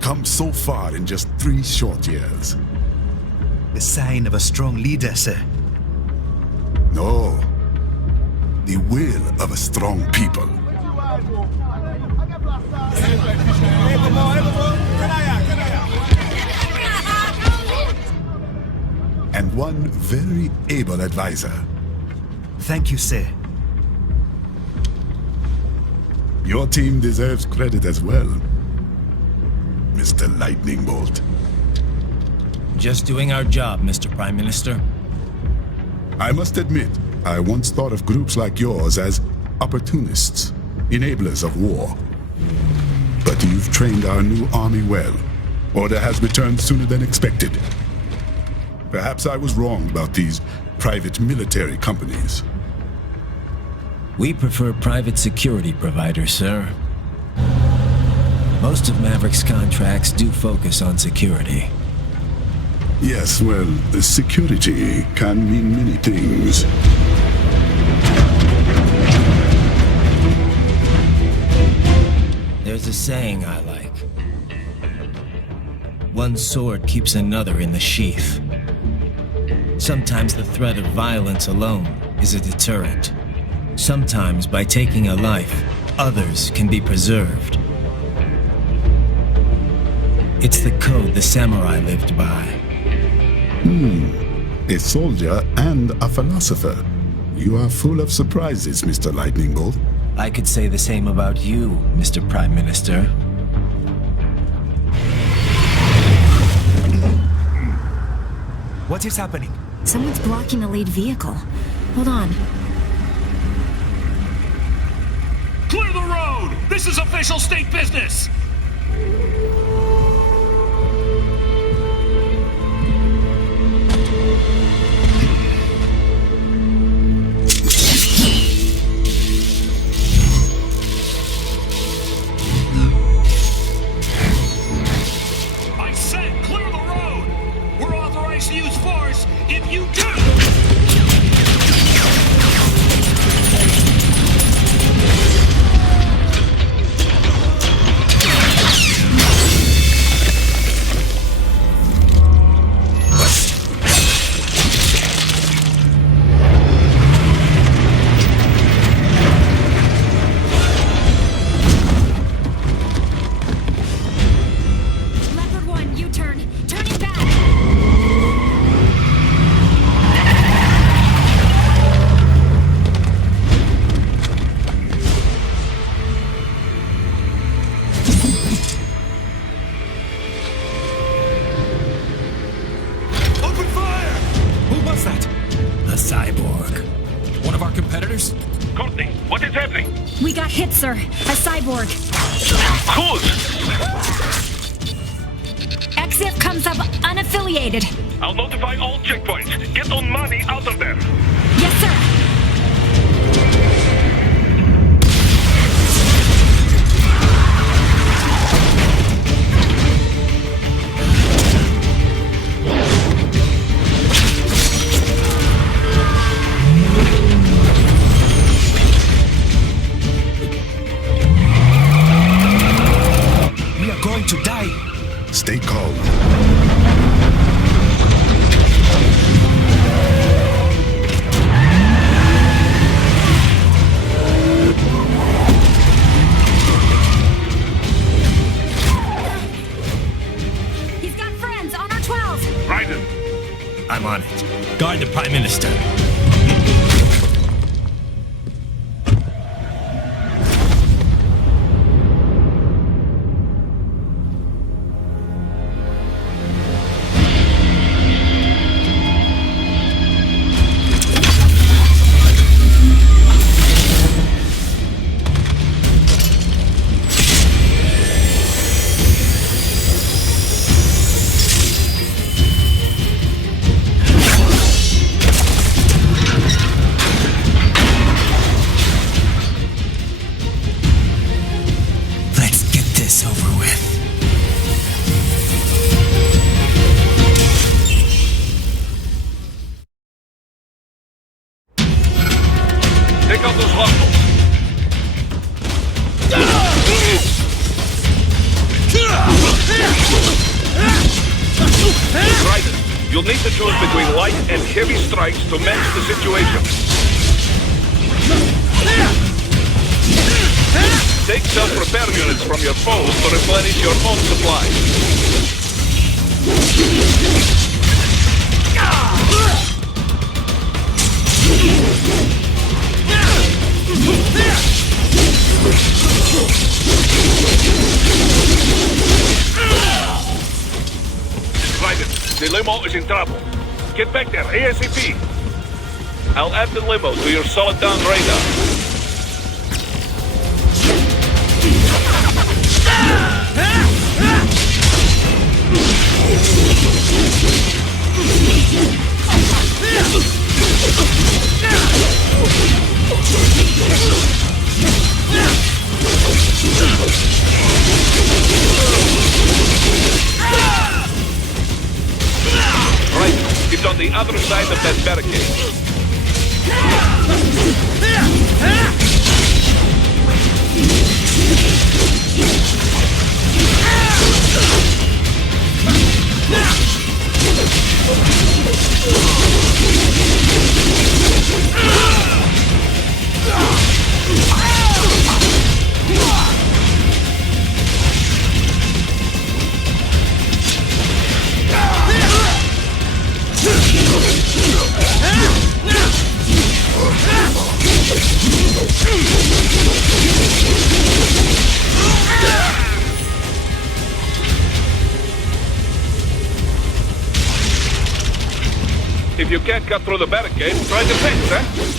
Come so far in just 3 short years. The sign of a strong leader, sir. No. The will of a strong people. And one very able advisor. Thank you, sir. Your team deserves credit as well, Mr. Lightning Bolt. Just doing our job, Mr. Prime Minister. I must admit, I once thought of groups like yours as opportunists, enablers of war. But you've trained our new army well. Order has returned sooner than expected. Perhaps I was wrong about these private military companies. We prefer private security providers, sir. Most of Maverick's contracts do focus on security. Yes, well, security can mean many things. There's a saying I like. One sword keeps another in the sheath. Sometimes the threat of violence alone is a deterrent. Sometimes by taking a life, others can be preserved. It's the code the samurai lived by. A soldier and a philosopher. You are full of surprises, Mr. Lightning Bolt. I could say the same about you, Mr. Prime Minister. What is happening? Someone's blocking the lead vehicle. Hold on. Clear the road! This is official state business! I said clear the road! We're authorized to use force if you do! Leopard 1, U-turn. Turning back. Open fire! Who was that? A cyborg. One of our competitors? Courtney, what is happening? We got hit, sir. A cyborg. Good! Exif comes up unaffiliated. I'll notify all checkpoints. Get on money out of there! Yes, sir. We are going to die. Stay calm. He's got friends on our 12. Raiden, I'm on it. Guard the Prime Minister. Let's get this over with. take out those hostiles. Raiden, you'll need to choose between light and heavy strikes to match the situation. Take self-repair units from your foes to replenish your own supplies. Raiden, the limo is in trouble. Get back there, ASAP. I'll add the limo to your solid down radar. Right, it's on the other side of that barricade. If you can't cut through the barricade, try the fence, eh?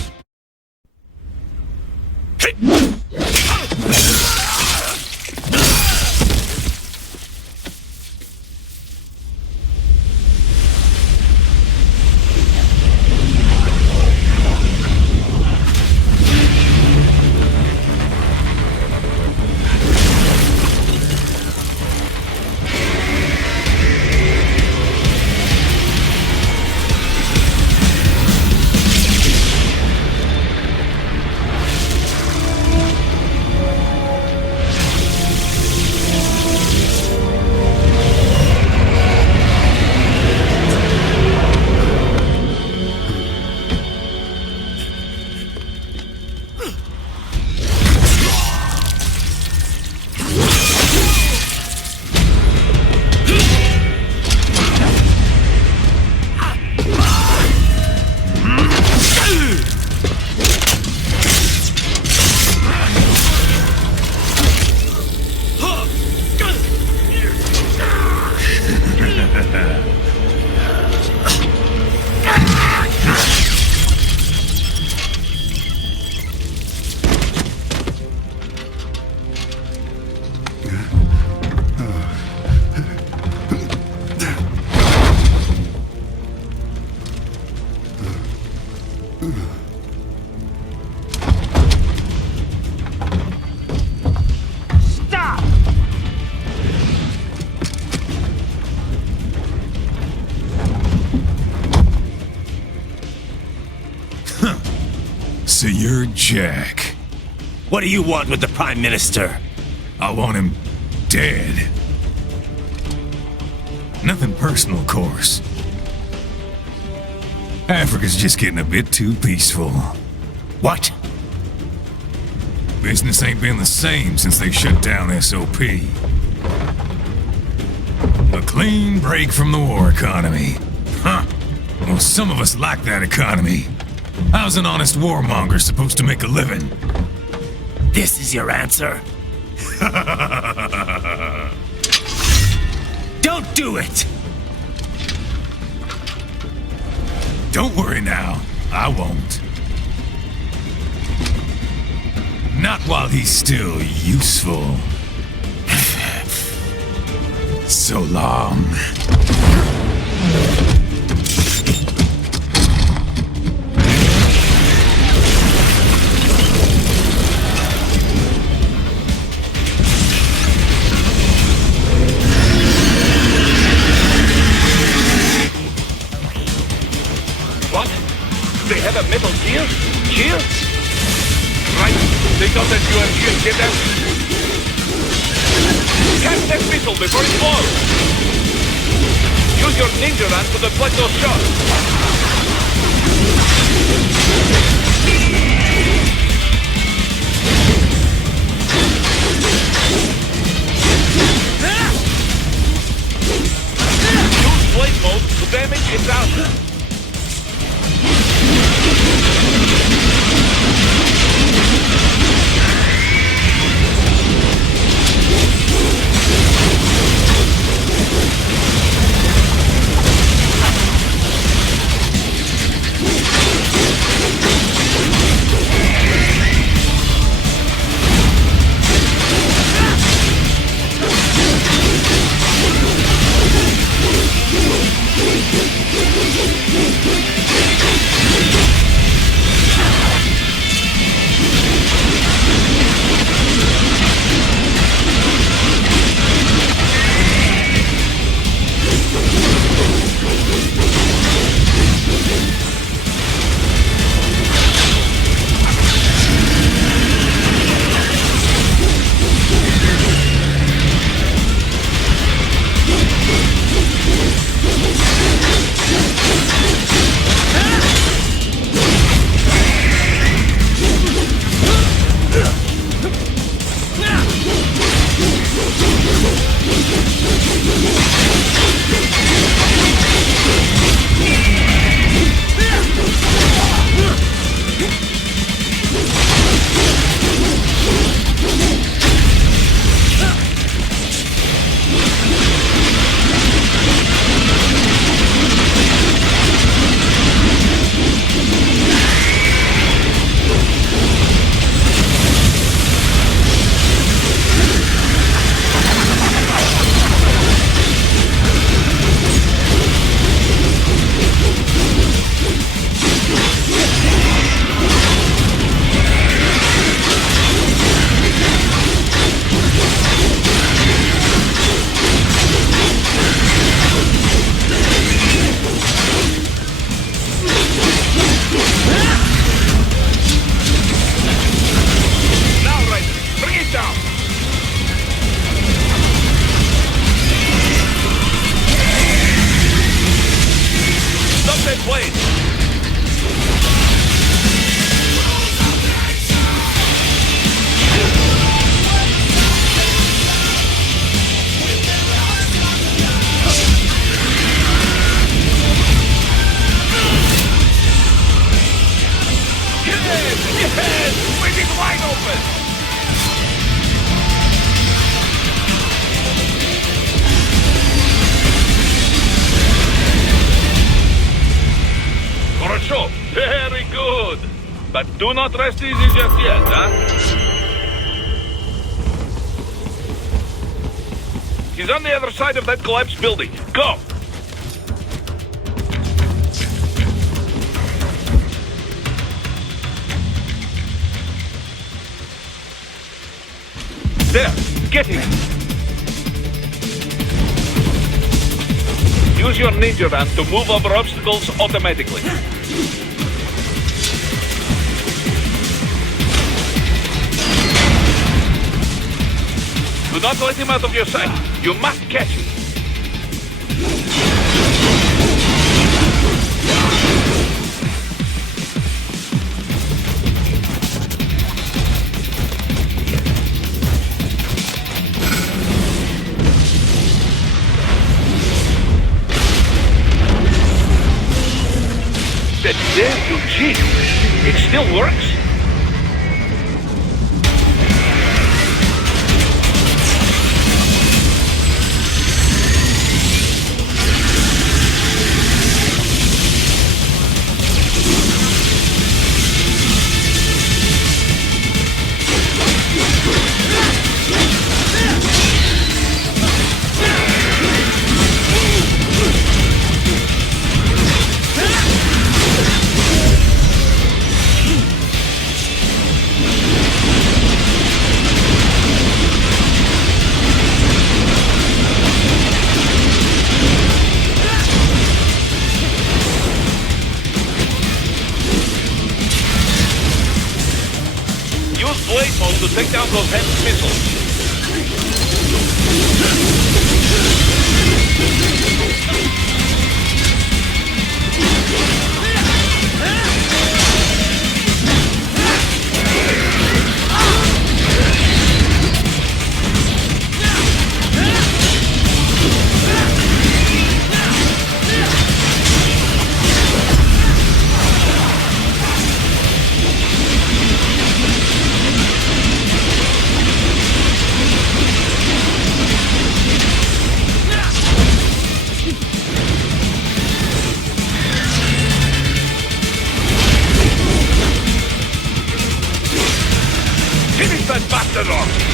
So you're Jack. What do you want with the Prime Minister? I want him dead. Nothing personal, of course. Africa's just getting a bit too peaceful. What? Business ain't been the same since they shut down SOP. A clean break from the war economy. Huh. Well, some of us like that economy. How's an honest warmonger supposed to make a living? This is your answer? Don't do it! Don't worry now. I won't. Not while he's still useful. So long. What? They have a metal gear? Gear? Right. They thought that you and Gear get out. Catch that missile before it falls! Use your ninja run to deflect those shots! Use blade mode to damage its output. but do not rest easy just yet, huh? He's on the other side of that collapsed building. Go! There! Get him! Use your ninja van to move over obstacles automatically. Do not let him out of your sight. You must catch him. That dare you cheat. It still works? Blade mode to take down those heavy missiles. Finish that bastard off!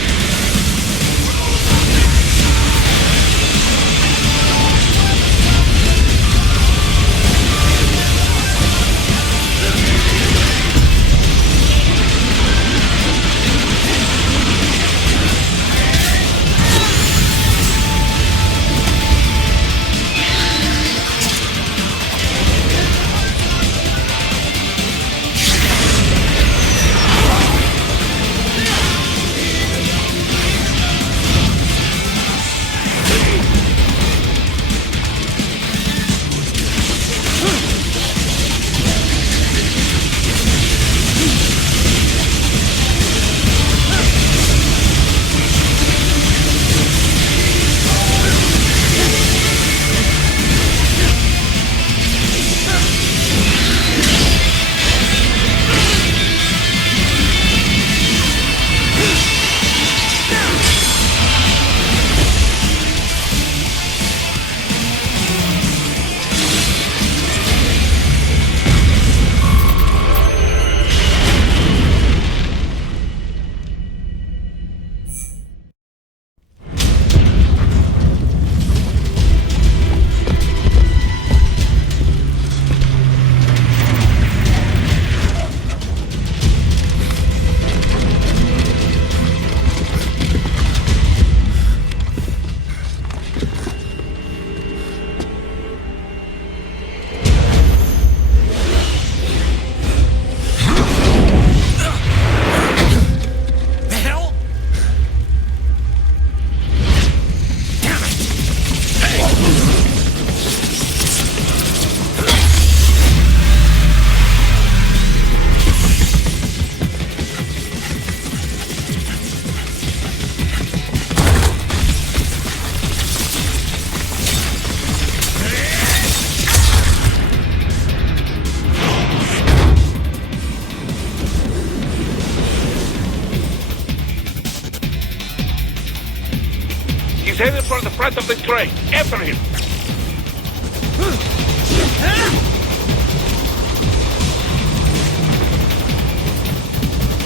He's headed for the front of the train. After him!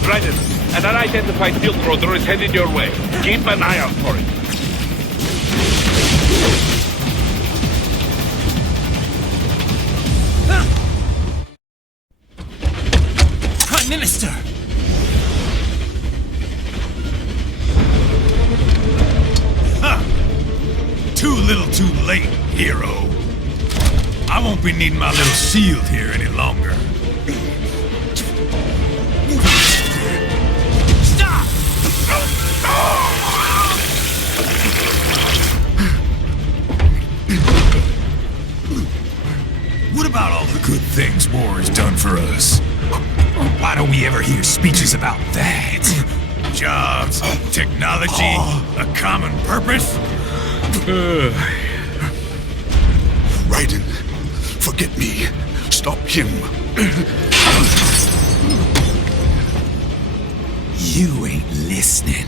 Raiden, an unidentified field rotor is headed your way. Keep an eye out for it. Prime Minister! Too little too late, hero. I won't be needing my little shield here any longer. Stop! What about all the good things war has done for us? Why don't we ever hear speeches about that? Jobs, technology, a common purpose? Raiden, forget me. Stop him. You ain't listening.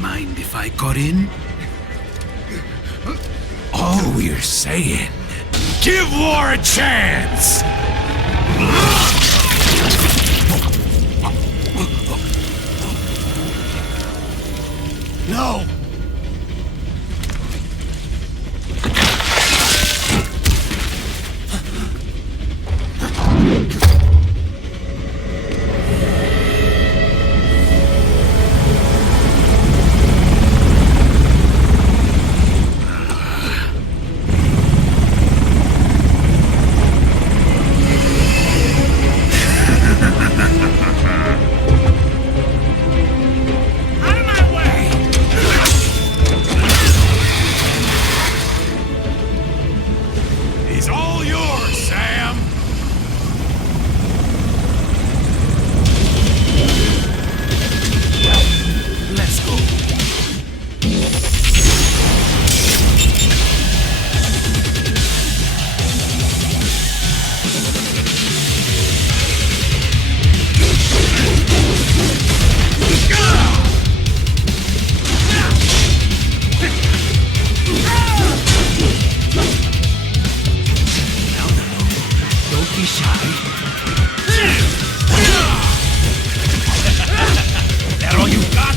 Mind if I got in? All we're saying, give war a chance! No! He's all yours, Sam! Let's go. Don't be shy. That all you got?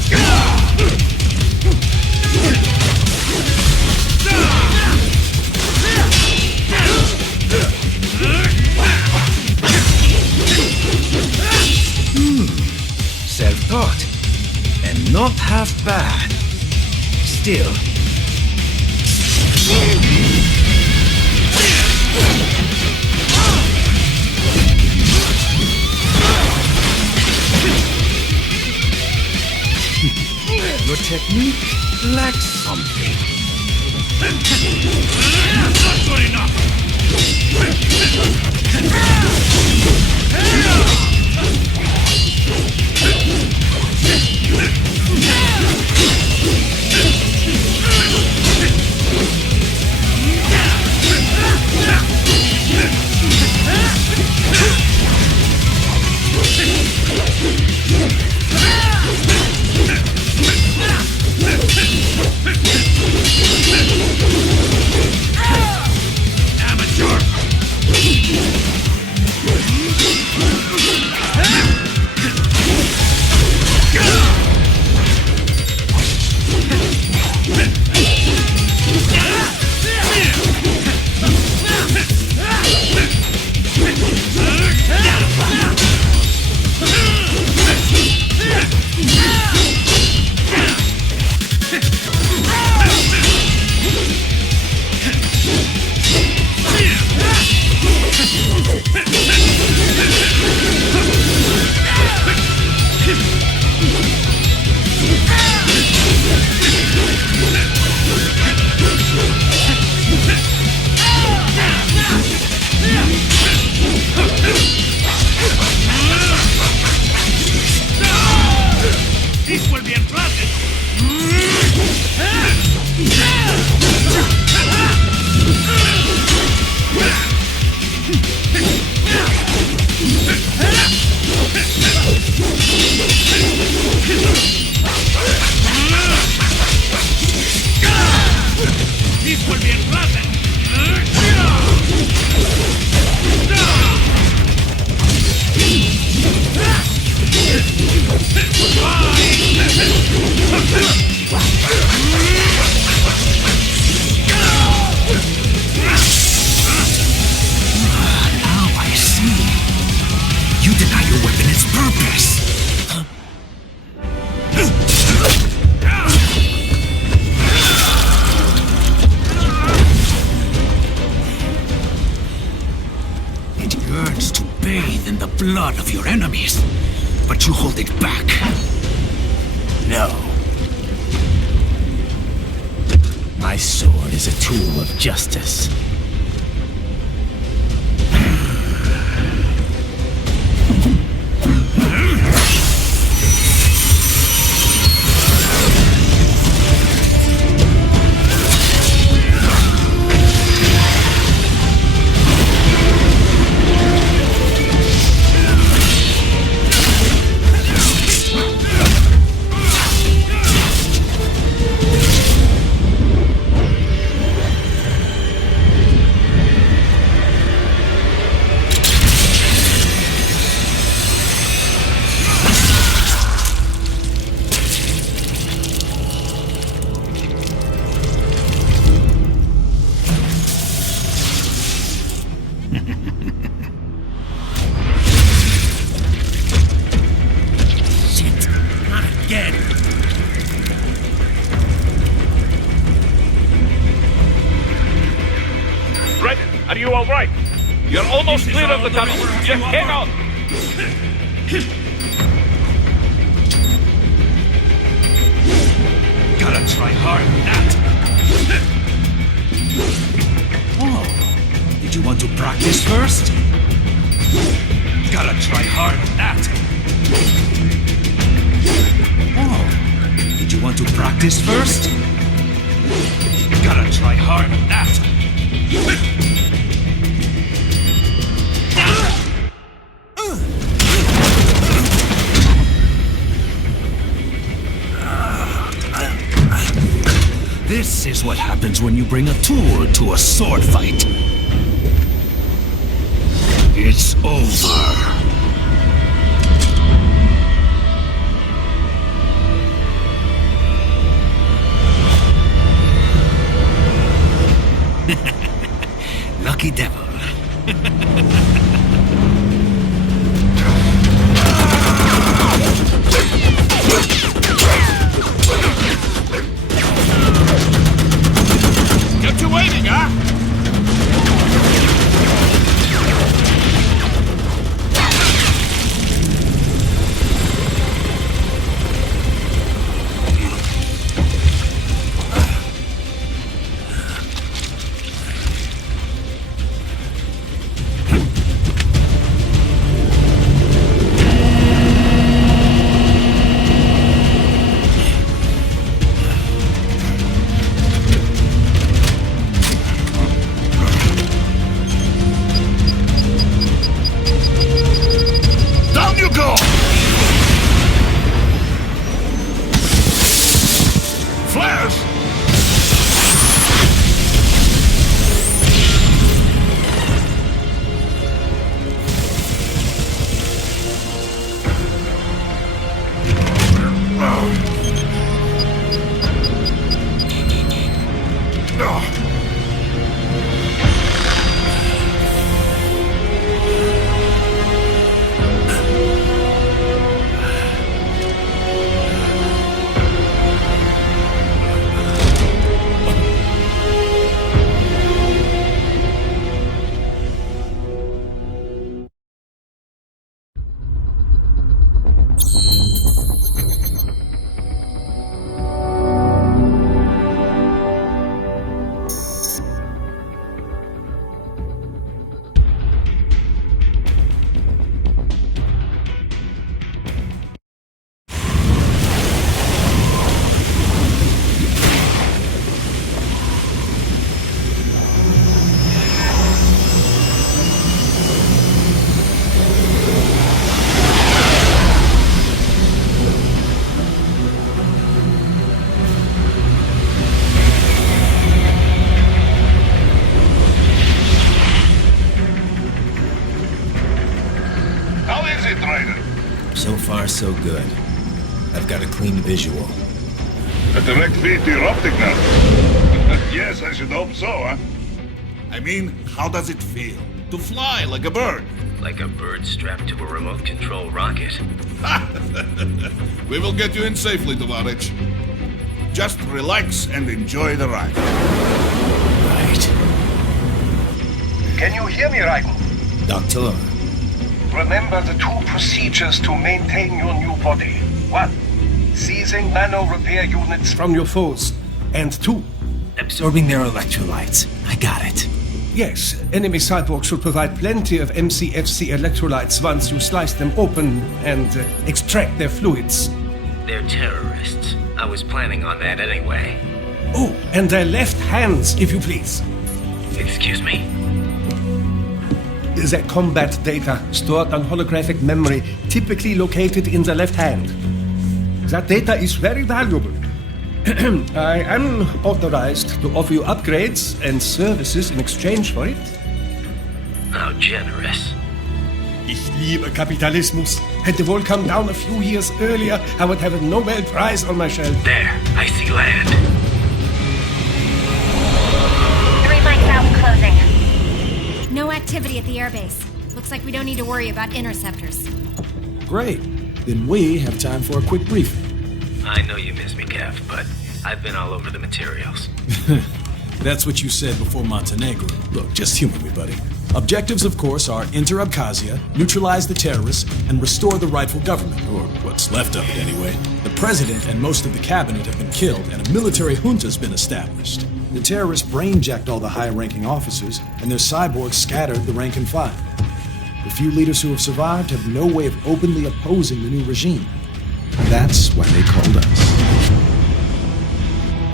Self-taught. And not half bad. Still. Your technique lacks something. Not good enough! blood of your enemies, but you hold it back. No. My sword is a tool of justice. Shit, not again. Red, are you all right? You're almost clear of the tunnel. Just hang on. Gotta try hard on that. Whoa. Did you want to practice first? Gotta try hard on that. Whoa. Did you want to practice first? Gotta try hard on that. This is what happens when you bring a tool to a sword fight. It's over. Lucky devil. Get you waiting, huh? Down you go! Flares! So far, so good. I've got a clean visual. A direct feed to your optic now. Yes, I should hope so, huh? I mean, how does it feel? To fly like a bird? Like a bird strapped to a remote control rocket. We will get you in safely, Tovarich. Just relax and enjoy the ride. Right. Can you hear me, Raiko? Doctor, Remember the two procedures to maintain your new body. 1. Seizing nano repair units from your foes. And 2. Absorbing their electrolytes. I got it. Yes, enemy cyborgs should provide plenty of MCFC electrolytes once you slice them open and extract their fluids. They're terrorists. I was planning on that anyway. Oh, and their left hands, if you please. Excuse me? Their combat data stored on holographic memory, typically located in the left hand. That data is very valuable. I am authorized to offer you upgrades and services in exchange for it. How generous. Ich liebe Kapitalismus. Had the wall come down a few years earlier, I would have a Nobel Prize on my shelf. There, I see land. 3 mics out and closing. No activity at the airbase. Looks like we don't need to worry about interceptors. Great. Then we have time for a quick briefing. I know you miss me, Kev, but I've been all over the materials. That's what you said before Montenegro. Look, just humor me, buddy. Objectives, of course, are enter Abkhazia, neutralize the terrorists, and restore the rightful government, or what's left of it anyway. The president and most of the cabinet have been killed, and a military junta's been established. The terrorists brain-jacked all the high-ranking officers, and their cyborgs scattered the rank and file. The few leaders who have survived have no way of openly opposing the new regime. That's why they called us.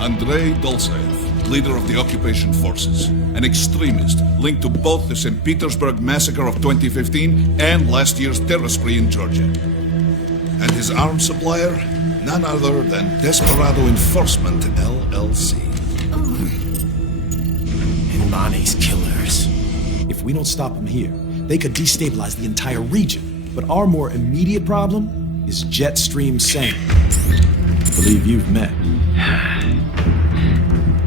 Andrei Dolzaev, leader of the occupation forces, an extremist linked to both the St. Petersburg massacre of 2015 and last year's terror spree in Georgia. And his arms supplier, none other than Desperado Enforcement, LLC. Imani's killers. If we don't stop them here, they could destabilize the entire region. But our more immediate problem is Jetstream Sane. I believe you've met.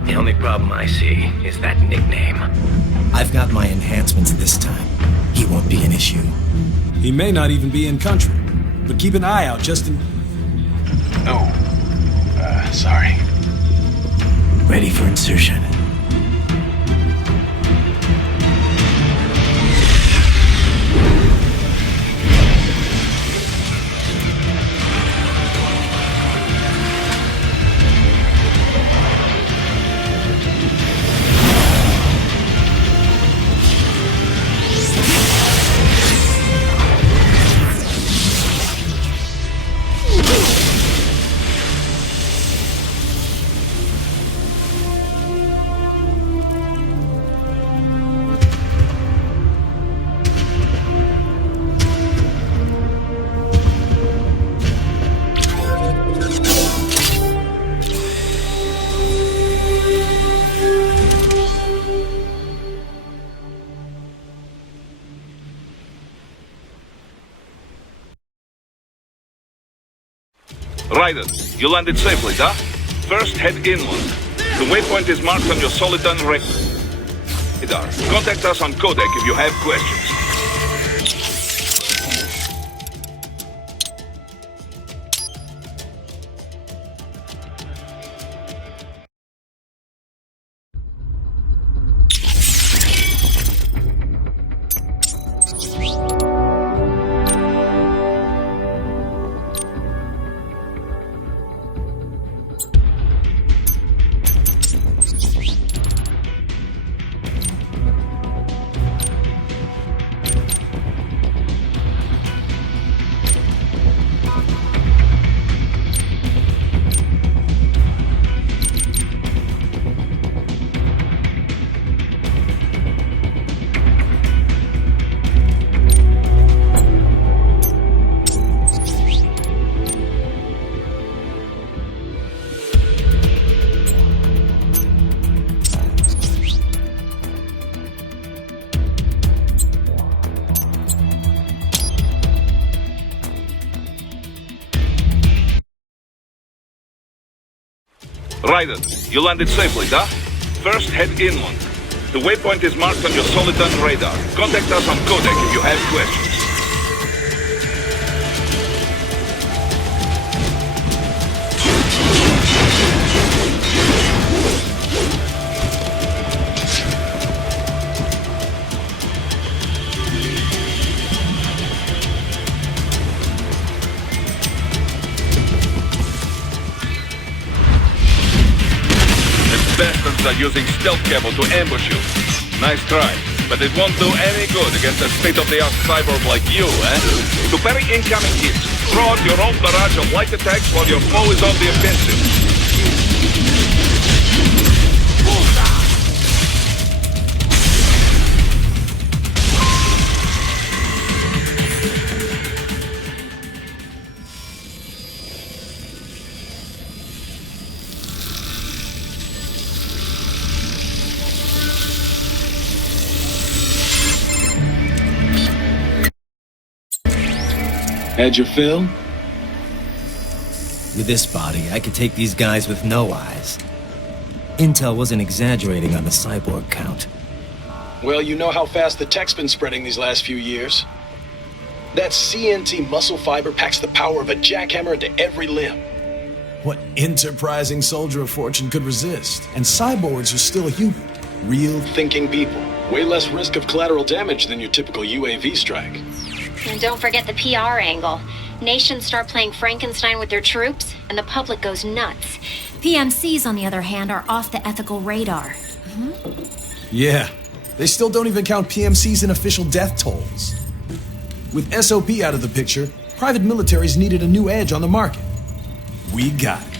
The only problem I see is that nickname. I've got my enhancements this time. He won't be an issue. He may not even be in country, but keep an eye out just in... No. Sorry. Ready for insertion. Ryder, you landed safely, da? First, head inland. The waypoint is marked on your Soliton radar. Contact us on codec if you have questions. Ryder, you landed safely, da? First, head inland. The waypoint is marked on your Soliton radar. Contact us on codec if you have questions. are using stealth camo to ambush you. Nice try, but it won't do any good against a state-of-the-art cyborg like you, eh? To parry incoming hits, throw out your own barrage of light attacks while your foe is on the offensive. Had your fill? With this body, I could take these guys with no eyes. Intel wasn't exaggerating on the cyborg count. Well, you know how fast the tech's been spreading these last few years. That CNT muscle fiber packs the power of a jackhammer into every limb. What enterprising soldier of fortune could resist? And cyborgs are still human. Real thinking people. Way less risk of collateral damage than your typical UAV strike. And don't forget the PR angle. Nations start playing Frankenstein with their troops, and the public goes nuts. PMCs, on the other hand, are off the ethical radar. Yeah, they still don't even count PMCs in official death tolls. With SOP out of the picture, private militaries needed a new edge on the market. We got it.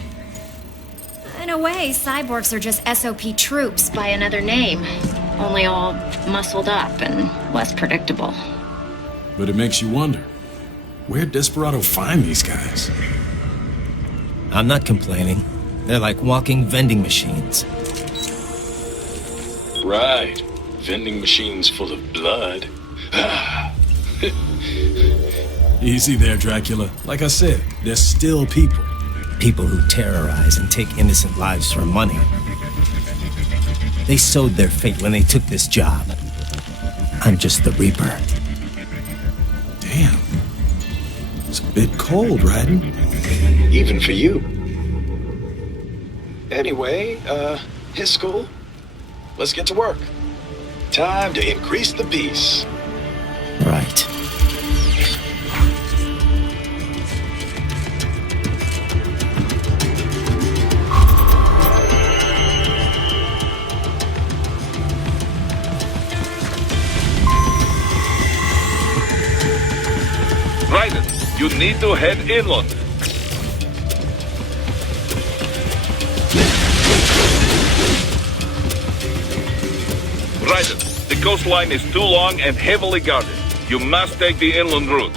In a way, cyborgs are just SOP troops by another name. Only all muscled up and less predictable. But it makes you wonder, where'd Desperado find these guys? I'm not complaining. They're like walking vending machines. Right. Vending machines full of blood. Easy there, Dracula. Like I said, they're still people. People who terrorize and take innocent lives for money. They sowed their fate when they took this job. I'm just the Reaper. Damn. It's a bit cold, Raiden. Even for you. Anyway, his school. Let's get to work. Time to increase the peace. Right. Raiden, you need to head inland. Raiden, the coastline is too long and heavily guarded. You must take the inland route.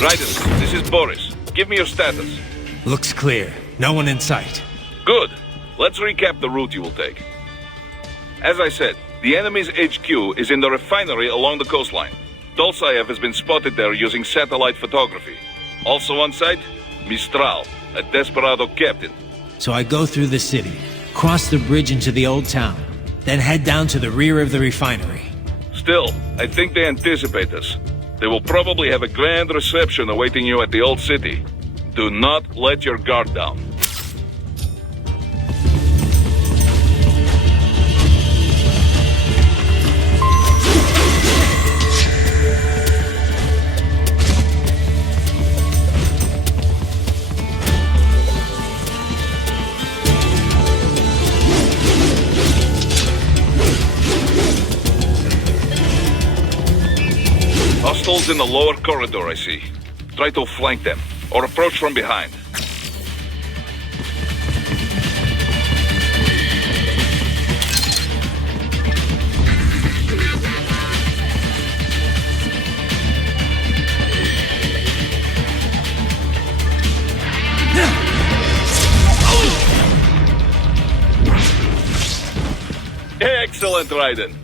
Raiden, this is Boris. Give me your status. Looks clear. No one in sight. Good. Let's recap the route you will take. As I said, the enemy's HQ is in the refinery along the coastline. Dolzaev has been spotted there using satellite photography. Also on site, Mistral, a Desperado captain. So I go through the city, cross the bridge into the old town, then head down to the rear of the refinery. Still, I think they anticipate us. They will probably have a grand reception awaiting you at the old city. Do not let your guard down. Hostiles in the lower corridor, I see. Try to flank them, or approach from behind. Excellent, Raiden.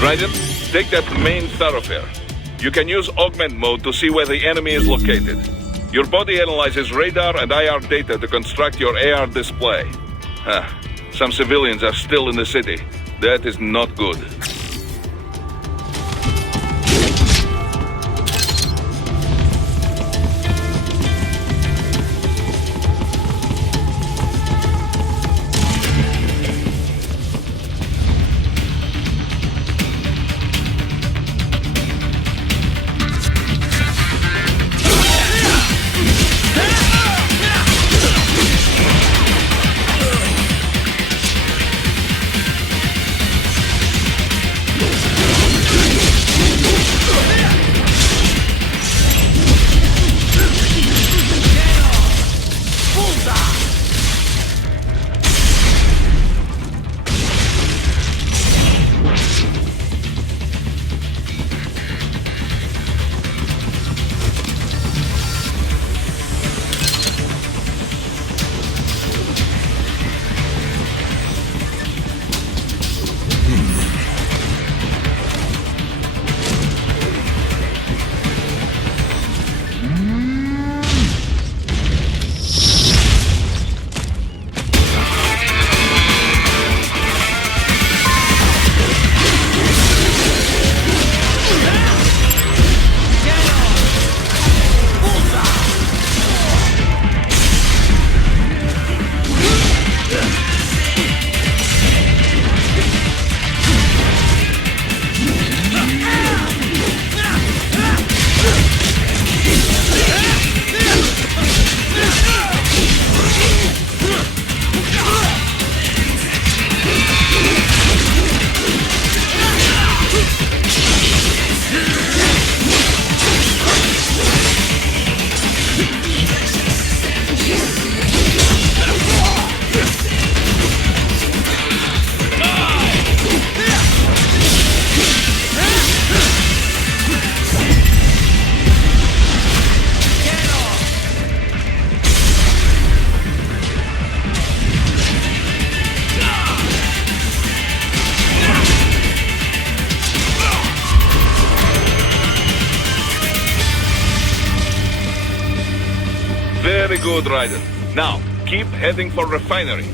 Raiden, take that main thoroughfare. You can use augment mode to see where the enemy is located. Your body analyzes radar and IR data to construct your AR display. Some civilians are still in the city. That is not good. Very good, Raiden. Now, keep heading for refinery.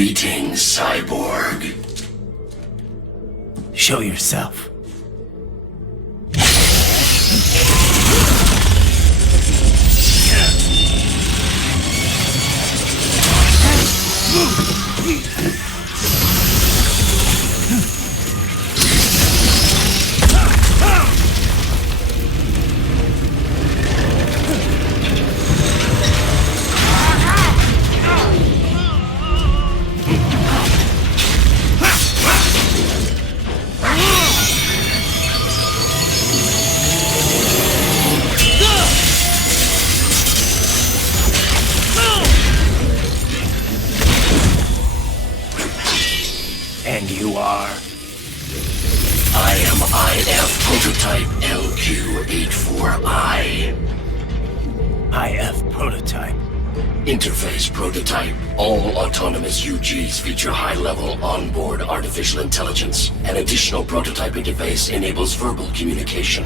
Greetings, cyborg. Show yourself. And you are? I am IF Prototype LQ84I. IF Prototype. Interface Prototype. All autonomous UGs feature high-level onboard artificial intelligence. An additional prototype interface enables verbal communication.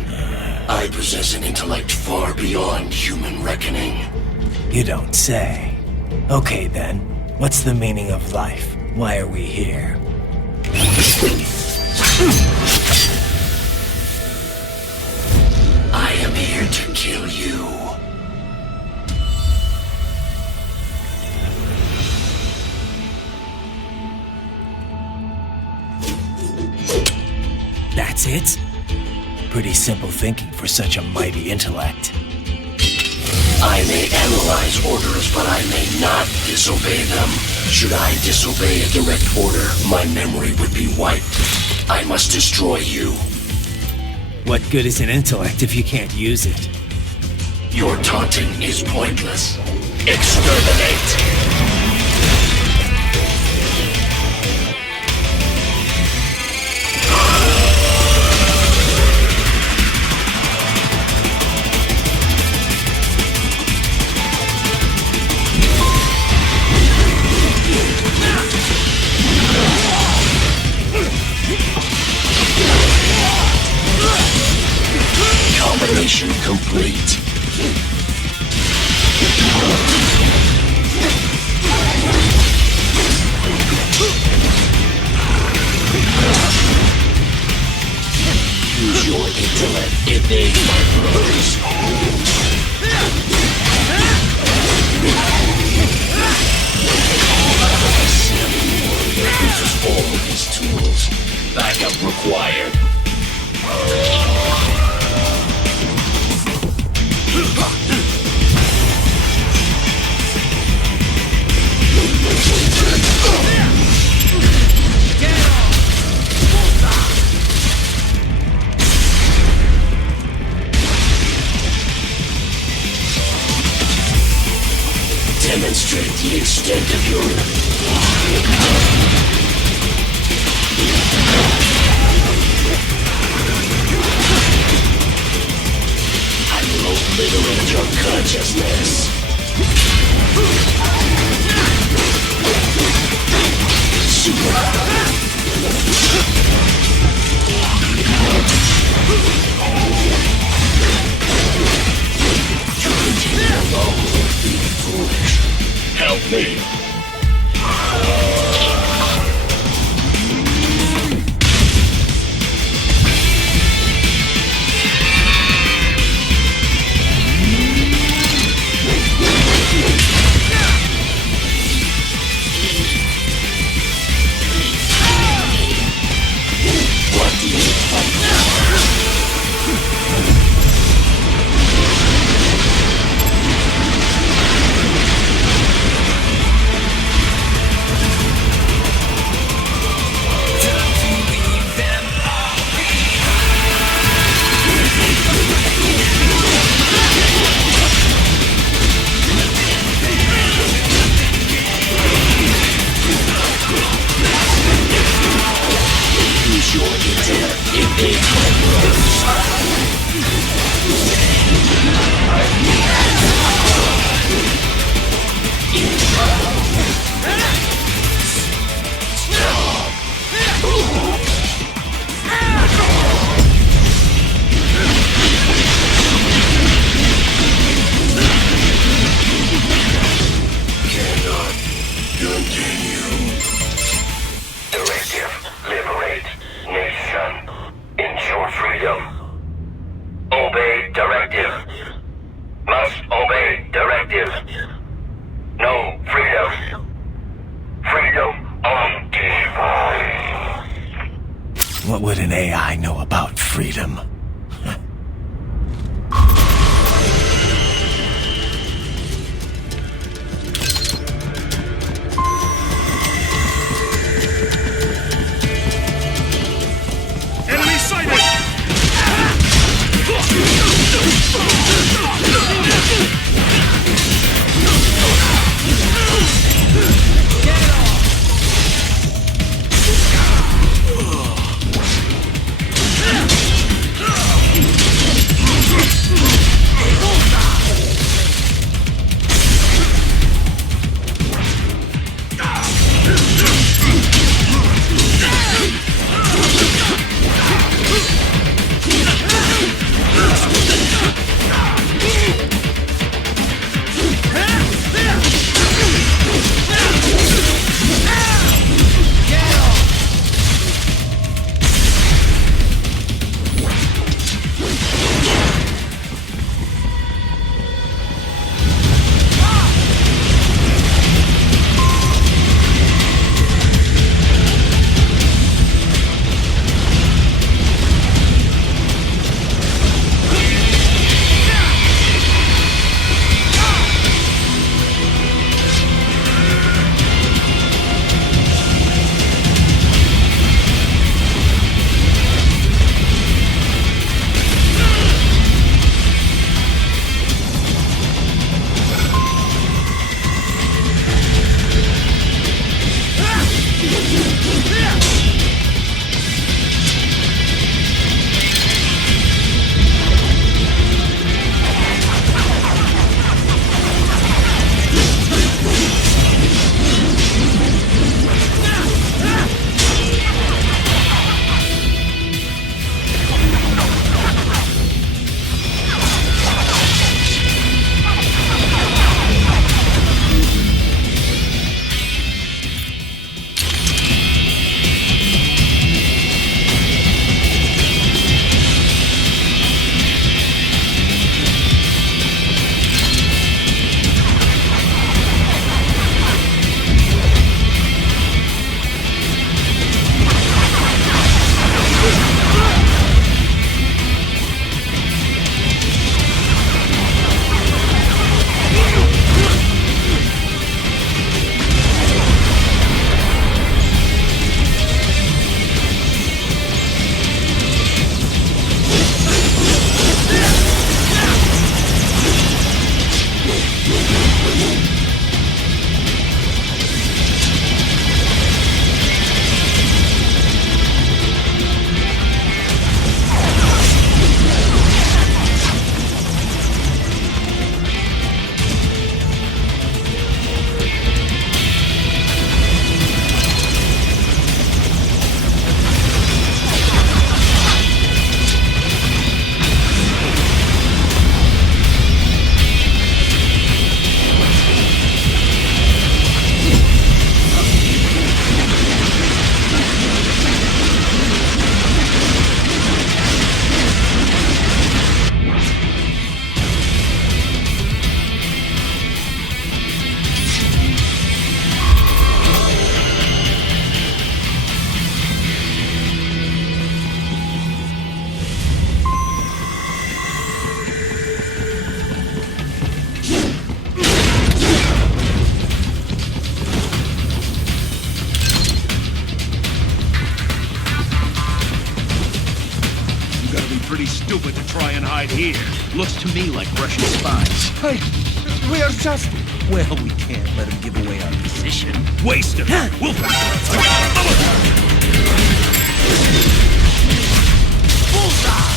I possess an intellect far beyond human reckoning. You don't say. Okay then, what's the meaning of life? Why are we here? I am here to kill you. That's it? Pretty simple thinking for such a mighty intellect. I may analyze orders, but I may not disobey them. Should I disobey a direct order, my memory would be wiped. I must destroy you. What good is an intellect if you can't use it? Your taunting is pointless. Exterminate! Combination complete. Use your intellect, evade my blows. Warrior uses all of his tools. Backup required. Demonstrate the extent of your... I will obliterate your consciousness. Super. To continue alone would be foolish. Help me. What do you fight for? objective. No freedom. Freedom on device. What would an AI know about freedom? Enemy sighted! pretty stupid to try and hide here. Looks to me like Russian spies. Hey, we are just... Well, we can't let him give away our position. Waste him! We'll... Bullseye!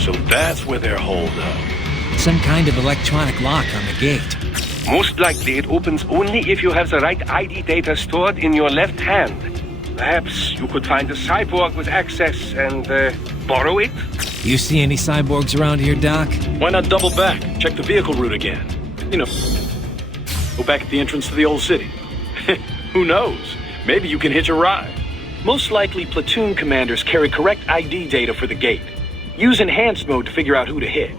So that's where they're holed up. Some kind of electronic lock on the gate. Most likely it opens only if you have the right ID data stored in your left hand. Perhaps you could find a cyborg with access and borrow it? You see any cyborgs around here, Doc? Why not double back? Check the vehicle route again. You know, go back at the entrance to the old city. Who knows? Maybe you can hitch a ride. Most likely, platoon commanders carry correct ID data for the gate. Use enhanced mode to figure out who to hit.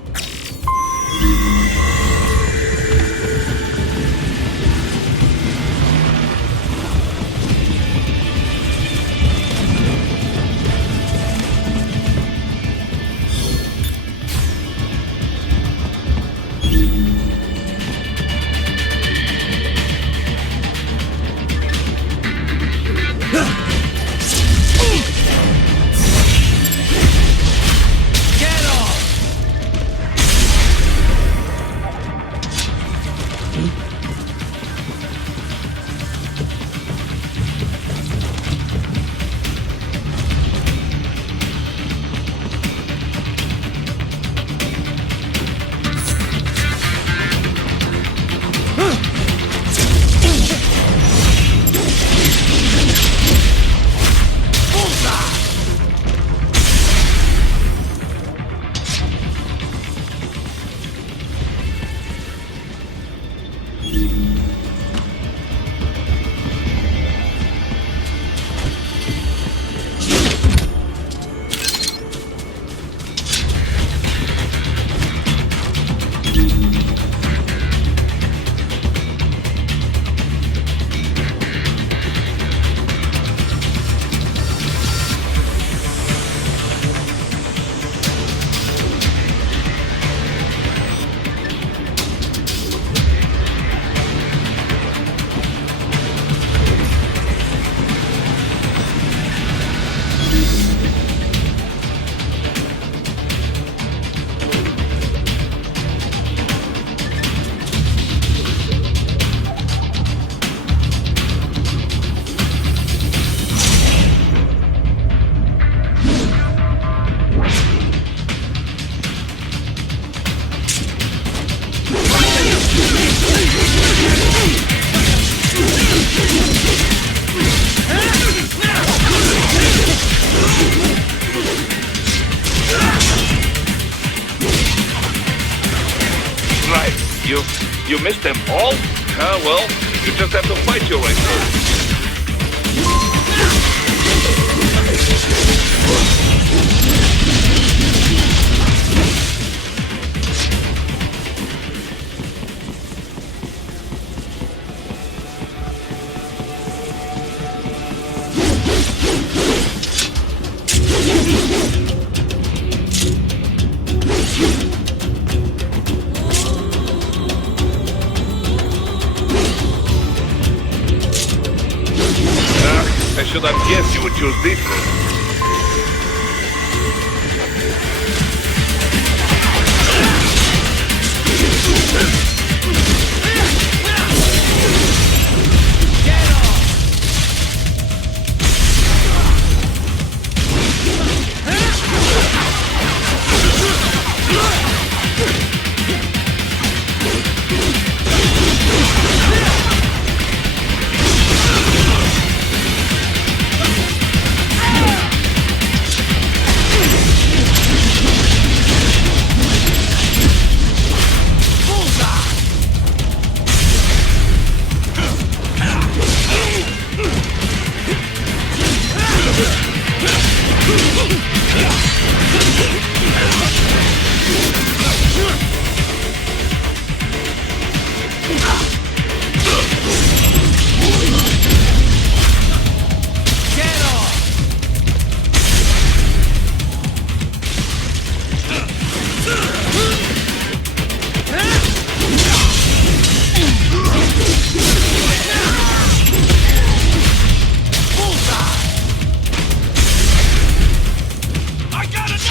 You missed them all? Well, you just have to fight your way through. I should have guessed you would choose this route. I got it!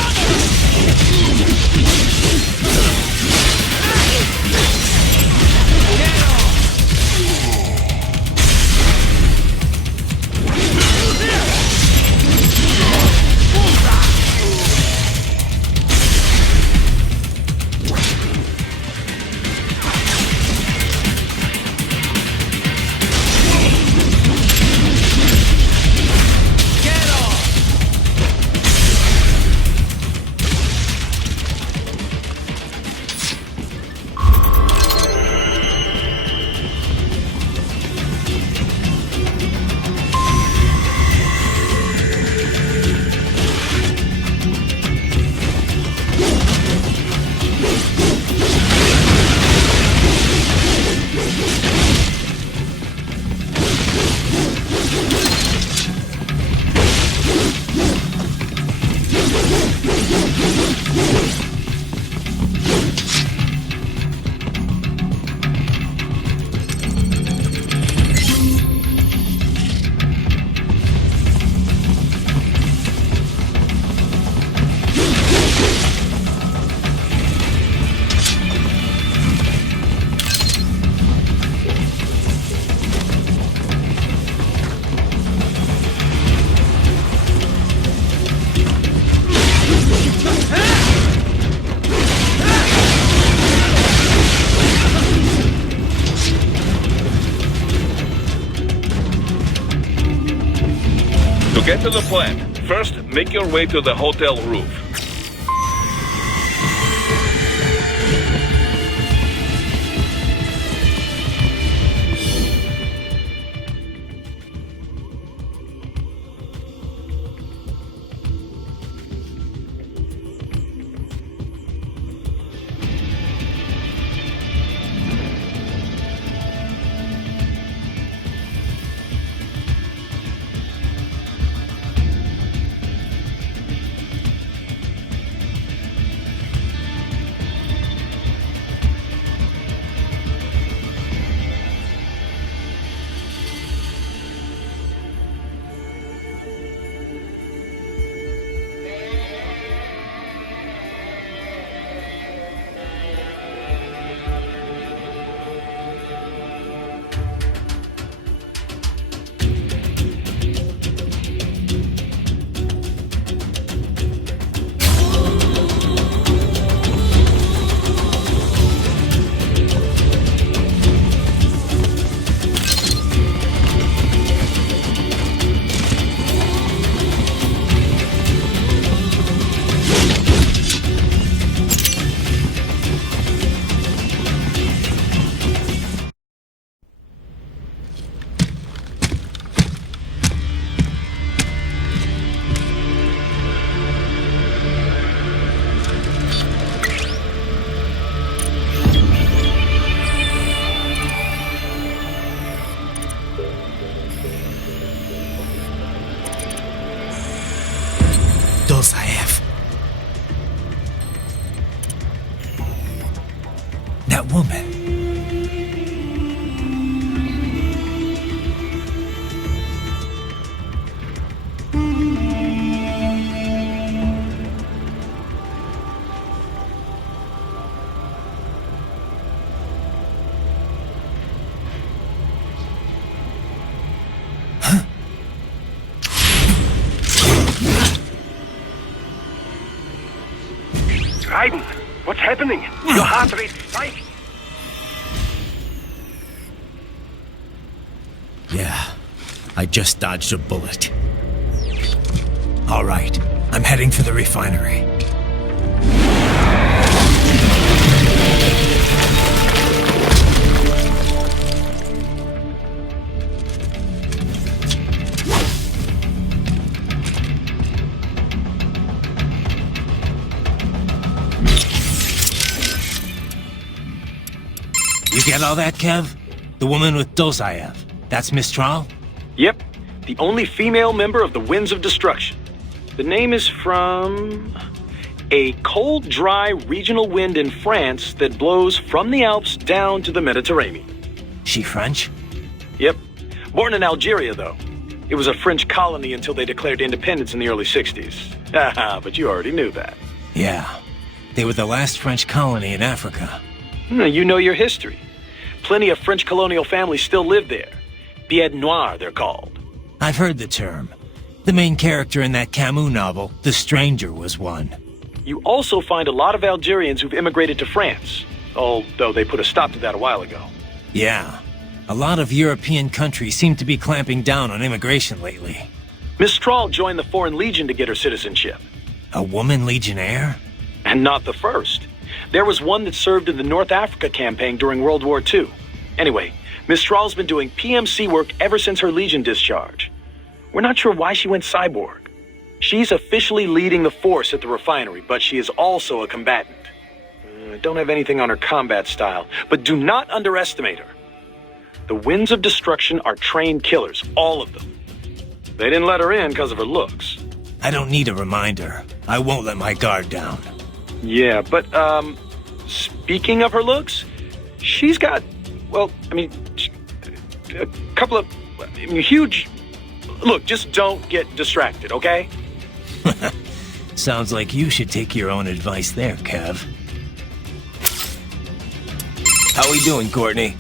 Get to the plan. First, make your way to the hotel roof. That woman. Raiden, what's happening? Your heart rate spiked. Yeah, I just dodged a bullet. All right, I'm heading for the refinery. You get all that, Kev? The woman with Dosaev. That's Mistral? Yep. The only female member of the Winds of Destruction. The name is from a cold, dry regional wind in France that blows from the Alps down to the Mediterranean. She French? Yep. Born in Algeria, though. It was a French colony until they declared independence in the early 60s. Haha, but you already knew that. Yeah. They were the last French colony in Africa. You know your history. Plenty of French colonial families still live there. Pied Noir, they're called. I've heard the term. The main character in that Camus novel, The Stranger, was one. You also find a lot of Algerians who've immigrated to France, although they put a stop to that a while ago. Yeah. A lot of European countries seem to be clamping down on immigration lately. Mistral joined the Foreign Legion to get her citizenship. A woman legionnaire? And not the first. There was one that served in the North Africa campaign during World War II. Anyway, Mistral's been doing PMC work ever since her Legion discharge. We're not sure why she went cyborg. She's officially leading the force at the refinery, but she is also a combatant. I don't have anything on her combat style, but do not underestimate her. The Winds of Destruction are trained killers, all of them. They didn't let her in because of her looks. I don't need a reminder. I won't let my guard down. Yeah, but, speaking of her looks, she's got, well, I mean, a couple of huge... Look, just don't get distracted, okay? Sounds like you should take your own advice there, Kev. How we doing, Courtney?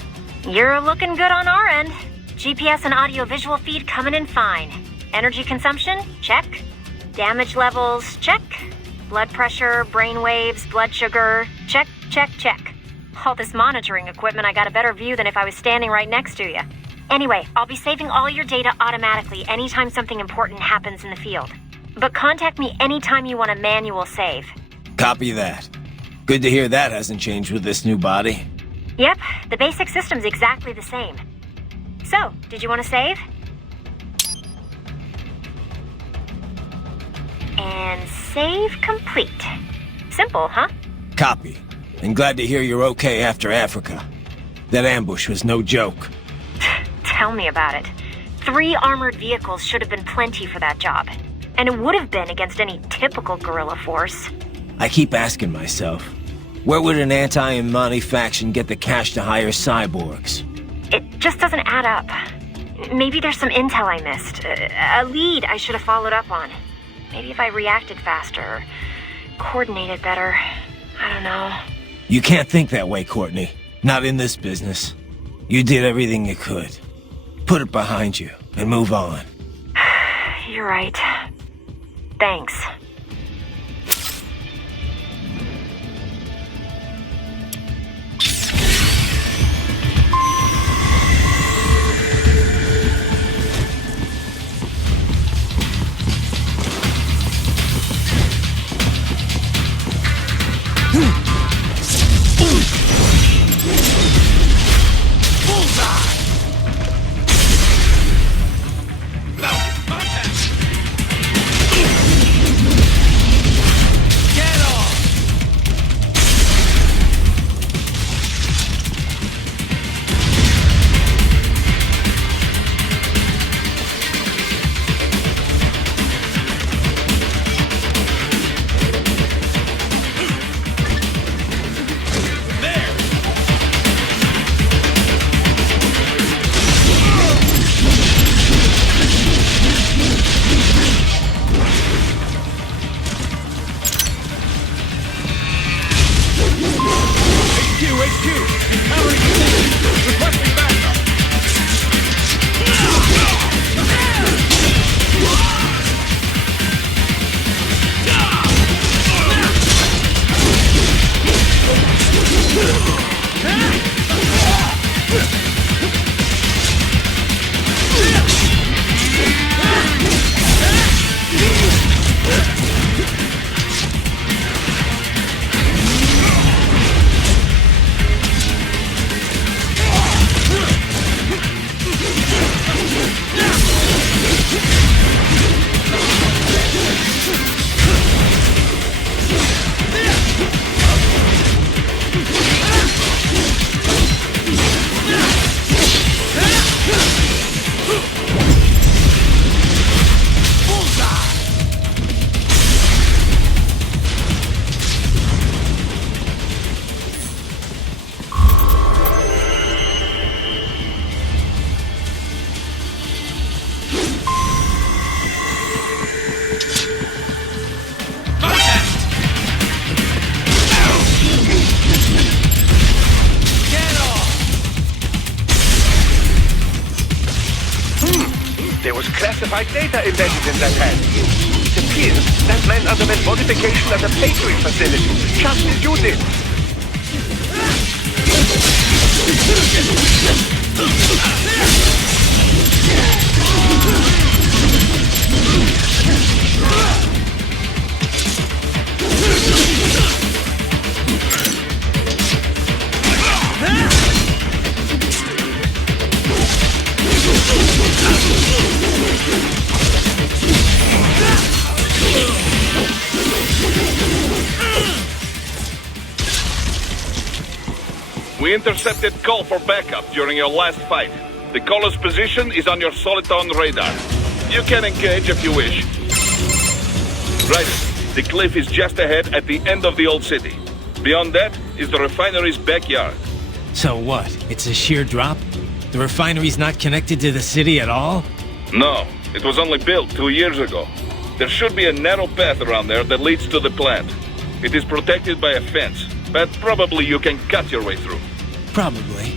You're looking good on our end. GPS and audio-visual feed coming in fine. Energy consumption? Check. Damage levels? Check. Blood pressure, brain waves, blood sugar? Check, check, check. All this monitoring equipment, I got a better view than if I was standing right next to you. Anyway, I'll be saving all your data automatically anytime something important happens in the field. But contact me anytime you want a manual save. Copy that. Good to hear that hasn't changed with this new body. Yep, the basic system's exactly the same. So, did you want to save? And save complete. Simple, huh? Copy. And glad to hear you're okay after Africa. That ambush was no joke. Tell me about it. 3 armored vehicles should have been plenty for that job. And it would have been against any typical guerrilla force. I keep asking myself, where would an anti-Imani faction get the cash to hire cyborgs? It just doesn't add up. Maybe there's some intel I missed. A lead I should have followed up on. Maybe if I reacted faster, or coordinated better. I don't know. You can't think that way, Courtney. Not in this business. You did everything you could. Put it behind you and move on. You're right. Thanks. There was classified data embedded in that hand. It appears that man underwent modification at a Patriot facility, just as you did. We intercepted call for backup during your last fight. The caller's position is on your Soliton radar. You can engage if you wish. Right, the cliff is just ahead at the end of the old city. Beyond that is the refinery's backyard. So what? It's a sheer drop? The refinery's not connected to the city at all? No, it was only built 2 years ago. There should be a narrow path around there that leads to the plant. It is protected by a fence, but probably you can cut your way through. Probably.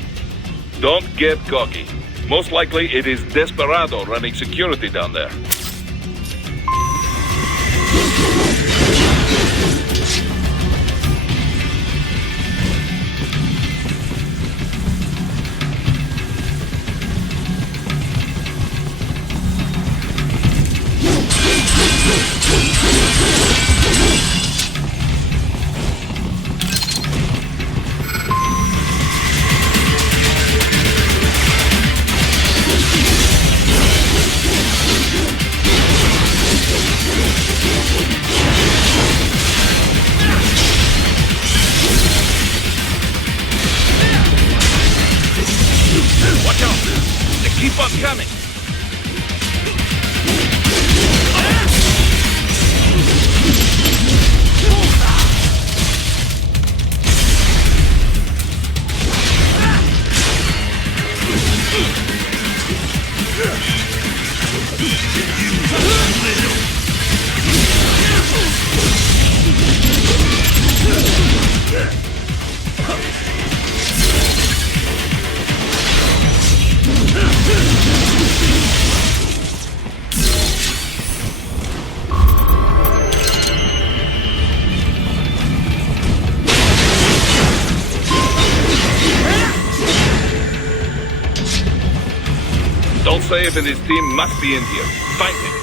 Don't get cocky. Most likely it is Desperado running security down there. I'm coming! Dolsaev and his team must be in here. Find him.